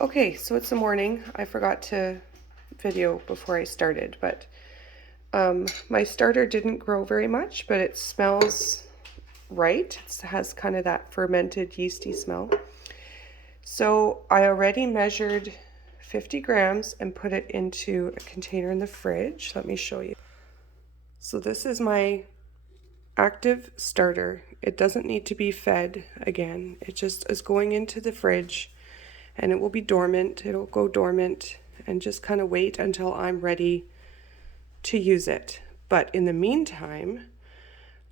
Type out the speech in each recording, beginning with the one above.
Okay, so it's the morning. I forgot to video before I started, but my starter didn't grow very much, but it smells right. It has kind of that fermented yeasty smell. So I already measured 50 grams and put it into a container in the fridge. Let me show you. So this is my active starter. It doesn't need to be fed again. It just is going into the fridge and it will be dormant. It'll go dormant and just kind of wait until I'm ready to use it. But in the meantime,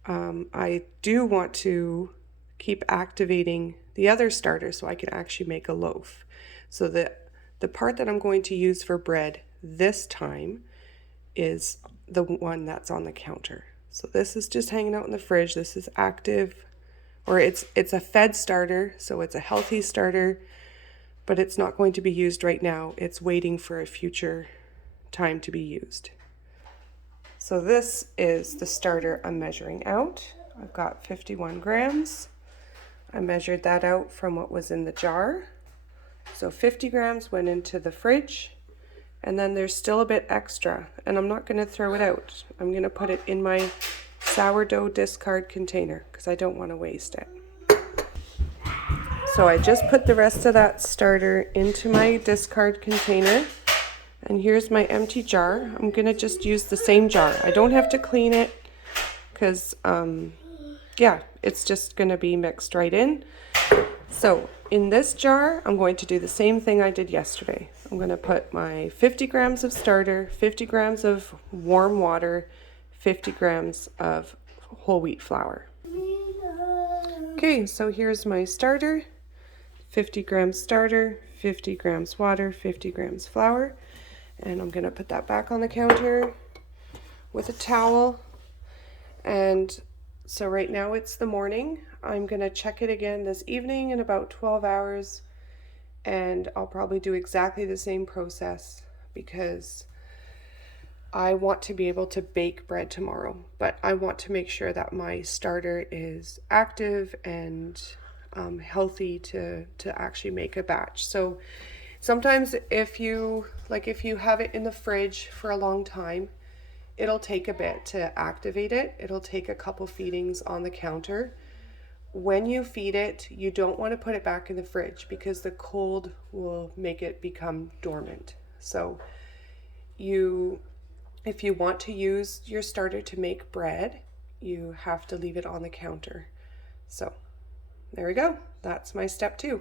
I do want to keep activating the other starter so I can actually make a loaf. So the part that I'm going to use for bread this time is the one that's on the counter. So this is just hanging out in the fridge. This is active, or it's a fed starter, so it's a healthy starter, but it's not going to be used right now. It's waiting for a future time to be used. So this is the starter I'm measuring out. I've got 51 grams. I measured that out from what was in the jar. So 50 grams went into the fridge, and then there's still a bit extra, and I'm not going to throw it out. I'm going to put it in my sourdough discard container because I don't want to waste it. So I just put the rest of that starter into my discard container, and here's my empty jar. I'm going to just use the same jar. I don't have to clean it because, yeah, it's just going to be mixed right in. So in this jar, I'm going to do the same thing I did yesterday. I'm going to put my 50 grams of starter, 50 grams of warm water, 50 grams of whole wheat flour. Okay, so here's my starter. 50 grams starter, 50 grams water, 50 grams flour. And I'm going to put that back on the counter with a towel. And so right now it's the morning. I'm going to check it again this evening in about 12 hours. And I'll probably do exactly the same process because I want to be able to bake bread tomorrow. But I want to make sure that my starter is active and healthy to actually make a batch. So sometimes if you have it in the fridge for a long time, it'll take a bit to activate it. It'll take a couple feedings on the counter. When you feed it, you don't want to put it back in the fridge because the cold will make it become dormant. So if you want to use your starter to make bread, you have to leave it on the counter. So there we go. That's my step 2.